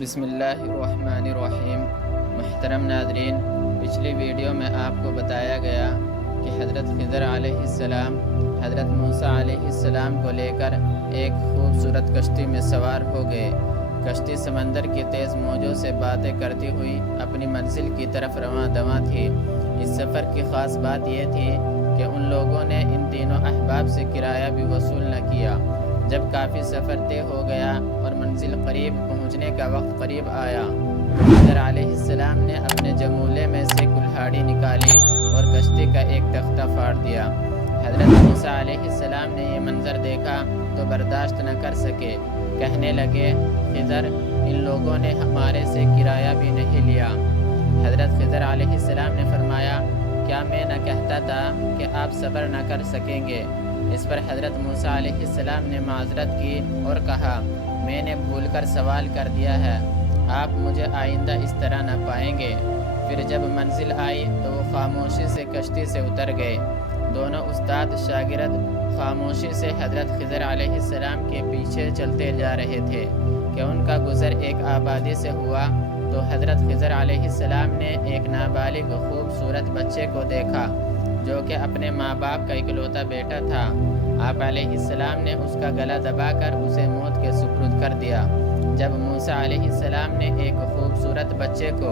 بسم اللہ الرحمن الرحیم۔ محترم ناظرین، پچھلی ویڈیو میں آپ کو بتایا گیا کہ حضرت خضر علیہ السلام حضرت موسیٰ علیہ السلام کو لے کر ایک خوبصورت کشتی میں سوار ہو گئے۔ کشتی سمندر کی تیز موجوں سے باتیں کرتی ہوئی اپنی منزل کی طرف رواں دواں تھی۔ اس سفر کی خاص بات یہ تھی کہ ان لوگوں نے ان تینوں احباب سے کرایہ بھی وصول نہ کیا۔ جب کافی سفر طے ہو گیا اور منزل قریب پہنچنے کا وقت قریب آیا تو خضر علیہ السلام نے اپنے جمولے میں سے کلہاڑی نکالی اور کشتی کا ایک تختہ پھاڑ دیا۔ حضرت موسیٰ علیہ السلام نے یہ منظر دیکھا تو برداشت نہ کر سکے، کہنے لگے، خضر، ان لوگوں نے ہمارے سے کرایہ بھی نہیں لیا۔ حضرت خضر علیہ السلام نے فرمایا، کیا میں نہ کہتا تھا کہ آپ صبر نہ کر سکیں گے؟ اس پر حضرت موسیٰ علیہ السلام نے معذرت کی اور کہا، میں نے بھول کر سوال کر دیا ہے، آپ مجھے آئندہ اس طرح نہ پائیں گے۔ پھر جب منزل آئی تو وہ خاموشی سے کشتی سے اتر گئے۔ دونوں استاد شاگرد خاموشی سے حضرت خضر علیہ السلام کے پیچھے چلتے جا رہے تھے کہ ان کا گزر ایک آبادی سے ہوا تو حضرت خضر علیہ السلام نے ایک نابالغ خوبصورت بچے کو دیکھا جو کہ اپنے ماں باپ کا اکلوتا بیٹا تھا۔ آپ علیہ السلام نے اس کا گلا دبا کر اسے موت کے سپرد کر دیا۔ جب موسیٰ علیہ السلام نے ایک خوبصورت بچے کو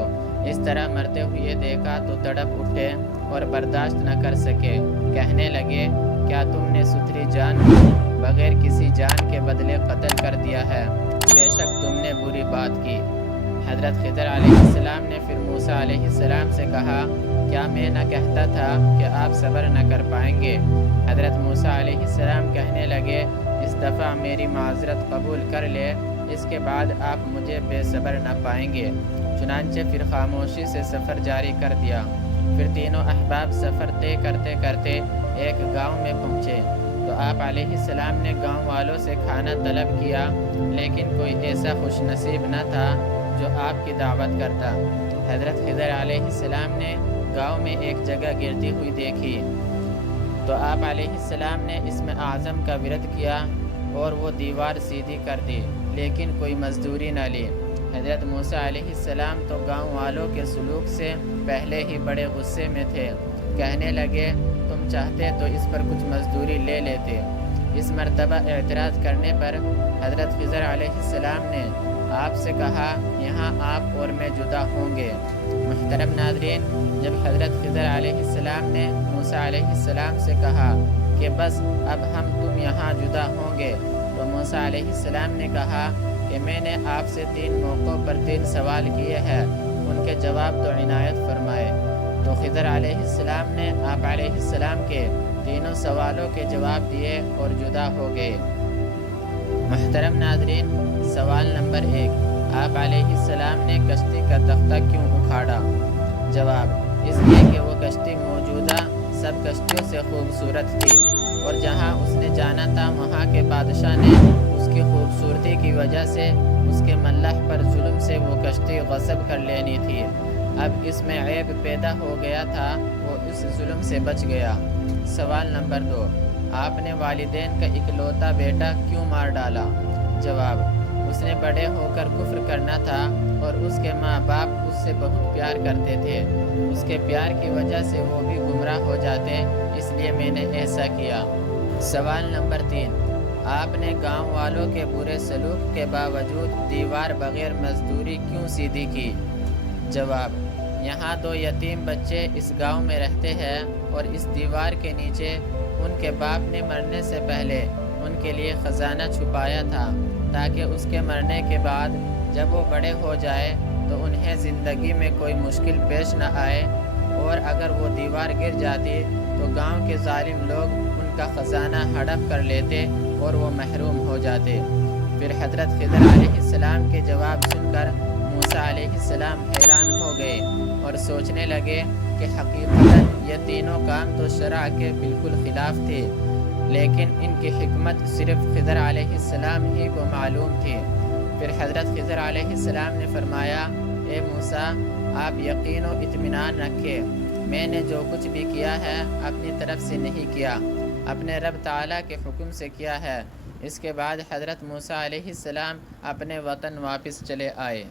اس طرح مرتے ہوئے دیکھا تو تڑپ اٹھے اور برداشت نہ کر سکے، کہنے لگے، کیا تم نے ستھری جان کو بغیر کسی جان کے بدلے قتل کر دیا ہے؟ بے شک تم نے بری بات کی۔ حضرت خضر علیہ السلام نے پھر موسیٰ علیہ السلام سے کہا، کیا میں نہ کہتا تھا کہ آپ صبر نہ کر پائیں گے؟ حضرت موسیٰ علیہ السلام کہنے لگے، اس دفعہ میری معذرت قبول کر لے، اس کے بعد آپ مجھے بے صبر نہ پائیں گے۔ چنانچہ پھر خاموشی سے سفر جاری کر دیا۔ پھر تینوں احباب سفر طے کرتے کرتے ایک گاؤں میں پہنچے تو آپ علیہ السلام نے گاؤں والوں سے کھانا طلب کیا، لیکن کوئی ایسا خوش نصیب نہ تھا جو آپ کی دعوت کرتا۔ حضرت خضر علیہ السلام نے گاؤں میں ایک جگہ گرتی ہوئی دیکھی تو آپ علیہ السلام نے اسم اعظم کا ورد کیا اور وہ دیوار سیدھی کر دی، لیکن کوئی مزدوری نہ لی۔ حضرت موسیٰ علیہ السلام تو گاؤں والوں کے سلوک سے پہلے ہی بڑے غصے میں تھے، کہنے لگے، تم چاہتے تو اس پر کچھ مزدوری لے لیتے۔ اس مرتبہ اعتراض کرنے پر حضرت خضر علیہ السلام نے آپ سے کہا، یہاں آپ اور میں جدا ہوں گے۔ محترم ناظرین، جب حضرت خضر علیہ السلام نے موسیٰ علیہ السلام سے کہا کہ بس اب ہم تم یہاں جدا ہوں گے تو موسیٰ علیہ السلام نے کہا کہ میں نے آپ سے 3 موقعوں پر 3 سوال کیے ہیں، ان کے جواب تو عنایت فرمائے۔ تو خضر علیہ السلام نے آپ علیہ السلام کے تینوں سوالوں کے جواب دیے اور جدا ہو گئے۔ محترم ناظرین، سوال نمبر 1، آپ علیہ السلام نے کشتی کا تختہ کیوں اکھاڑا؟ جواب، اس لیے کہ وہ کشتی موجودہ سب کشتیوں سے خوبصورت تھی اور جہاں اس نے جانا تھا وہاں کے بادشاہ نے اس کی خوبصورتی کی وجہ سے اس کے ملح پر ظلم سے وہ کشتی غصب کر لینی تھی۔ اب اس میں عیب پیدا ہو گیا تھا، وہ اس ظلم سے بچ گیا۔ سوال نمبر 2، آپ نے والدین کا اکلوتا بیٹا کیوں مار ڈالا؟ جواب، اس نے بڑے ہو کر کفر کرنا تھا اور اس کے ماں باپ اس سے بہت پیار کرتے تھے، اس کے پیار کی وجہ سے وہ بھی گمراہ ہو جاتے، اس لیے میں نے ایسا کیا۔ سوال نمبر 3، آپ نے گاؤں والوں کے برے سلوک کے باوجود دیوار بغیر مزدوری کیوں سیدھی کی؟ جواب، یہاں 2 یتیم بچے اس گاؤں میں رہتے ہیں اور اس دیوار کے نیچے ان کے باپ نے مرنے سے پہلے ان کے لیے خزانہ چھپایا تھا تاکہ اس کے مرنے کے بعد جب وہ بڑے ہو جائے تو انہیں زندگی میں کوئی مشکل پیش نہ آئے، اور اگر وہ دیوار گر جاتی تو گاؤں کے ظالم لوگ ان کا خزانہ ہڑپ کر لیتے اور وہ محروم ہو جاتے۔ پھر حضرت خضر علیہ السلام کے جواب سن کر موسیٰ علیہ السلام حیران ہو گئے اور سوچنے لگے کہ حقیقتاً یہ تینوں کام تو شرع کے بالکل خلاف تھے، لیکن ان کی حکمت صرف خضر علیہ السلام ہی کو معلوم تھی۔ پھر حضرت خضر علیہ السلام نے فرمایا، اے موسیٰ، آپ یقین و اطمینان رکھیں، میں نے جو کچھ بھی کیا ہے اپنی طرف سے نہیں کیا، اپنے رب تعالیٰ کے حکم سے کیا ہے۔ اس کے بعد حضرت موسیٰ علیہ السلام اپنے وطن واپس چلے آئے۔